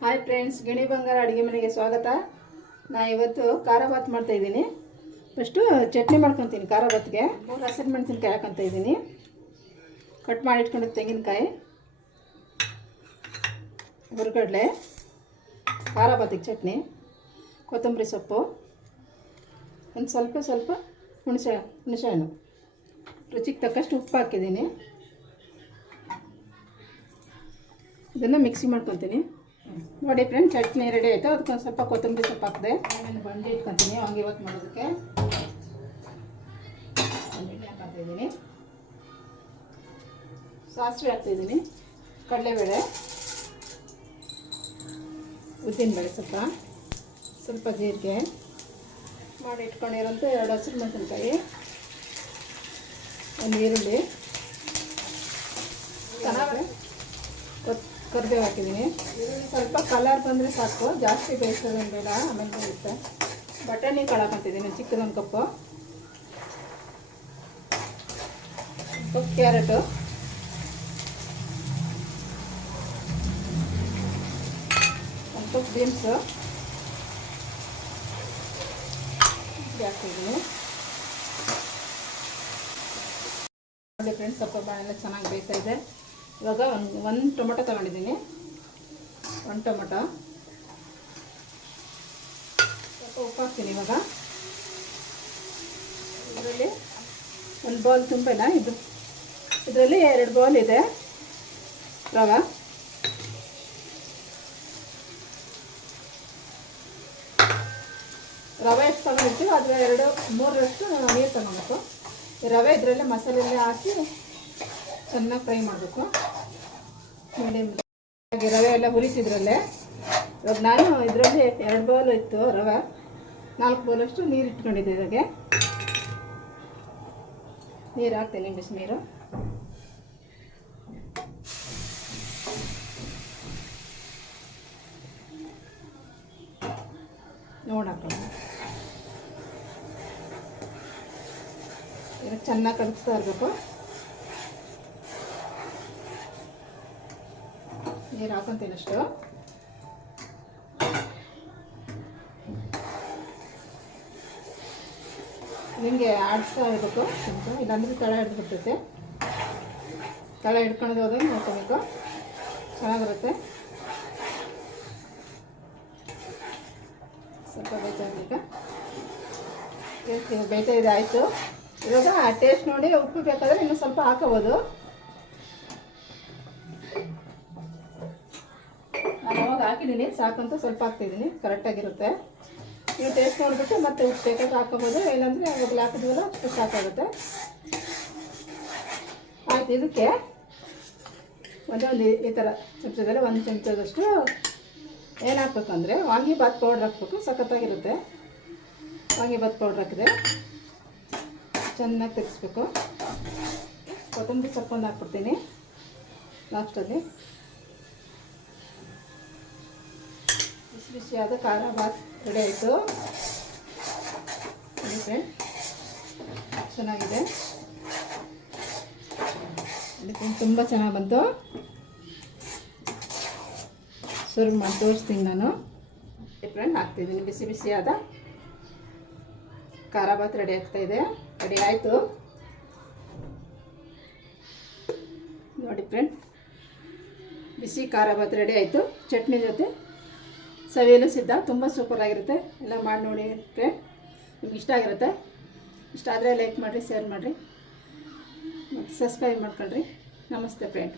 Hi friends ಗಿಣಿ ಬಂಗಾರ ಅಡುಗೆ ಮನೆಗೆ ಸ್ವಾಗತ. ನಾ ಇವತ್ತು ಖಾರ ಭಾತ್ ಮಾಡ್ತಾ ಇದ್ದೀನಿ. ಫಸ್ಟು ಚಟ್ನಿ ಮಾಡ್ಕೊತೀನಿ ಖಾರ ಭಾತ್ಗೆ. ಮೂರು ಹಸಿರು ಮೆಣಸಿನ್ಕಾಯಿ ಹಾಕೊತ ಇದ್ದೀನಿ. ಕಟ್ ಮಾಡಿ ಇಟ್ಕೊಂಡಿದ್ದು ತೆಂಗಿನಕಾಯಿ. ಹುರ್ಗಡ್ಲೆ ಖಾರ ಭಾತಿಗೆ ಚಟ್ನಿ, ಕೊತ್ತಂಬರಿ ಸೊಪ್ಪು, ಒಂದು ಸ್ವಲ್ಪ ಸ್ವಲ್ಪ ಹುಣಸೆ ಹುಣಸೆ ಹಣ್ಣು. ರುಚಿಗೆ ತಕ್ಕಷ್ಟು ಉಪ್ಪು ಹಾಕಿದ್ದೀನಿ. ಇದನ್ನು ಮಿಕ್ಸಿ ಮಾಡ್ಕೊತೀನಿ. ನೋಡಿ ಫ್ರೆಂಡ್ ಚಟ್ನಿ ರೆಡಿ ಆಯಿತು. ಅದಕ್ಕೊಂದು ಸ್ವಲ್ಪ ಕೊತ್ತಂಬರಿ ಸೊಪ್ಪು ಹಾಕಿದೆ. ಆಮೇಲೆ ಬಂಡಿ ಇಟ್ಕೊತೀನಿ. ಇವತ್ತು ಮಾಡೋದಕ್ಕೆ. ಹಾಕ್ತಾಯಿದ್ದೀನಿ ಸಾಸಿವೆ ಹಾಕ್ತಾಯಿದ್ದೀನಿ ಕಡಲೆಬೇಳೆ. ಉದ್ದಿನಬೇಳೆ ಸ್ವಲ್ಪ ಸ್ವಲ್ಪ ಜೀರಿಗೆ. ಮಾಡಿ ಇಟ್ಕೊಂಡಿರೋಂಥ ಎರಡು ಹಸಿರು ಮೆಣಸಿನ್ಕಾಯಿ. ಒಂದು ಈರುಳ್ಳಿ ಚೆನ್ನಾಗಿ ಕೊತ್ ಕರಿಬೇವು ಹಾಕಿದ್ದೀನಿ. ಸ್ವಲ್ಪ ಕಲರ್ ಬಂದರೆ ಸಾಕು. ಜಾಸ್ತಿ ಬೇಯಿಸೋದೇನು ಬೇಡ, ಆಮೇಲೆ ಬರುತ್ತೆ. ಬಟಾಣಿ ಕಾಳು ಹಾಕೊಂತಿದ್ದೀನಿ ಚಿಕ್ಕದೊಂದು ಕಪ್ಪು. Cup carrot. ಒಂದು ಕಪ್ ಬೀನ್ಸು. ಹಾಕಿದ್ದೀನಿ ನೋಡಿ ಫ್ರೆಂಡ್ಸ್ ಸ್ವಲ್ಪ ಬಾಳೆಲ್ಲ ಚೆನ್ನಾಗಿ ಬೇಯ್ತಾ ಇದೆ. ಇವಾಗ ಒಂದು ಒಂದು ಟೊಮೊಟೊ ತಗೊಂಡಿದ್ದೀನಿ. ಒಂದು ಟೊಮೊಟೊ. ಸ್ವಲ್ಪ ಉಪ್ಪು ಹಾಕ್ತೀನಿ ಇವಾಗ. ಇದರಲ್ಲಿ ಒಂದು ಬೌಲ್ ತುಂಬಿಲ್ಲ ಇದು. ಇದರಲ್ಲಿ ಎರಡು ಬೌಲ್ ಇದೆ. ರವೆ ರವೆ ಎಷ್ಟು ತಗೊಂಡಿರ್ತೀವಿ ಅದರ ಎರಡು ಮೂರರಷ್ಟು ನೀರು ತಗೊಬೇಕು. ರವೆ ಇದರಲ್ಲೇ ಮಸಾಲೆಲ್ಲೇ ಹಾಕಿ ಚೆನ್ನಾಗಿ ಫ್ರೈ ಮಾಡಬೇಕು. ಮೀಡಿಯಮ್ ರವೆ ಎಲ್ಲ ಹುರಿತಿದ್ರಲ್ಲೇ. ಇವಾಗ ನಾನು ಇದರಲ್ಲಿ ಎರಡು ಬೌಲ್ ಇತ್ತು ರವೆ. ನಾಲ್ಕು ಬೌಲಷ್ಟು ನೀರು ಇಟ್ಕೊಂಡಿದ್ದೆ ಇದಾಗೆ ನೀರು ಹಾಕ್ತೀನಿ ಬಿಸಿನೀರು ನೋಡಾಕೊಂಡು ಇದಕ್ಕೆ ಚೆನ್ನಾಗಿ ಕಲಿಸ್ತಾ ಇರಬೇಕು. ನೀರು ಹಾಕೊತೀನಿ ಅಷ್ಟು ನಿಮಗೆ ಆಡಿಸ್ತಾ ಇರಬೇಕು ಸ್ವಲ್ಪ ಇಲ್ಲಾಂದ್ರೆ ತಳ ಹಿಡ್ದು ತಳ ಹಿಡ್ಕೊಂಡು ಹೋದ್ರೆ ನೋಡ್ಕೋಬೇಕು ಚೆನ್ನಾಗಿರುತ್ತೆ. ಸ್ವಲ್ಪ ಬೇಯ್ತಾ ಎಷ್ಟು ಬೇಯ್ತಾ ಇದೆ ಆಯಿತು. ಇವಾಗ ಟೇಸ್ಟ್ ನೋಡಿ ಉಪ್ಪು ಬೇಕಾದರೆ ಇನ್ನೂ ಸ್ವಲ್ಪ ಹಾಕೋಬೋದು. ನಾನು ಅವಾಗ ಹಾಕಿದ್ದೀನಿ. ಸಾಕಂತ ಸ್ವಲ್ಪ ಹಾಕ್ತಿದ್ದೀನಿ. ಕರೆಕ್ಟಾಗಿರುತ್ತೆ ನೀವು ಟೇಸ್ಟ್ ನೋಡಿಬಿಟ್ಟು ಮತ್ತೆ ಉಪ್ಪು ಬೇಕಾದ್ರೆ ಹಾಕೋಬೋದು. ಇಲ್ಲಾಂದರೆ ಅವಾಗಲೇ ಹಾಕಿದ್ವಲ್ಲ, ಅಷ್ಟು ಸಾಕಾಗುತ್ತೆ. ಆಯ್ತು, ಇದಕ್ಕೆ ಒಂದೊಂದು ಈ- ಥರ ಚಮಚದಲ್ಲಿ ಒಂದು ಚಮಚದಷ್ಟು ಏನು ಹಾಕ್ಬೇಕಂದ್ರೆ ವಾಂಗಿಭಾತ್ ಪೌಡ್ರ್ ಹಾಕ್ಬೇಕು. ಸಖತ್ತಾಗಿರುತ್ತೆ. ವಾಂಗಿಭಾತ್ ಪೌಡ್ರ್ ಹಾಕಿದೆ ಚೆನ್ನಾಗಿ ತೆಗಿಸ್ಬೇಕು. ಕೊತ್ತಂಬರಿ ಸೊಪ್ಪೊಂದು ಹಾಕ್ಬಿಡ್ತೀನಿ ಲಾಸ್ಟಲ್ಲಿ. ಬಿಸಿ ಬಿಸಿಯಾದ ಖಾರ ಭಾತ್ ರೆಡಿ ಆಯಿತು. ಫ್ರೆಂಡ್ ಚೆನ್ನಾಗಿದೆ. ಅದಕ್ಕೆ ತುಂಬ ಚೆನ್ನಾಗಿ ಬಂತು. ಸರ್ವ್ ಮಾಡಿ ತೋರಿಸ್ತೀನಿ ನಾನು. ಫ್ರೆಂಡ್ ಹಾಕ್ತಿದ್ದೀನಿ ಬಿಸಿ ಬಿಸಿಯಾದ ಖಾರ ಭಾತ್ ರೆಡಿ ಆಗ್ತಾ ಇದೆ. ರೆಡಿ ಆಯಿತು. ನೋಡಿ ಫ್ರೆಂಡ್ ಬಿಸಿ ಖಾರ ಭಾತ್ ರೆಡಿ ಆಯಿತು. ಚಟ್ನಿ ಜೊತೆ ಸವಿಯಲು ಸಿದ್ಧ? ತುಂಬ ಸೂಪರಾಗಿರುತ್ತೆ ಎಲ್ಲ ಮಾಡಿ ನೋಡಿ ಫ್ರೆಂಡ್ ನಿಮ್ಗೆ ಇಷ್ಟ ಆಗಿರುತ್ತೆ. ಇಷ್ಟ ಆದರೆ ಲೈಕ್ ಮಾಡಿರಿ ಶೇರ್ ಮಾಡಿರಿ. ಮತ್ತು ಸಬ್ಸ್ಕ್ರೈಬ್ ಮಾಡ್ಕೊಳ್ರಿ. ನಮಸ್ತೆ ಫ್ರೆಂಡ್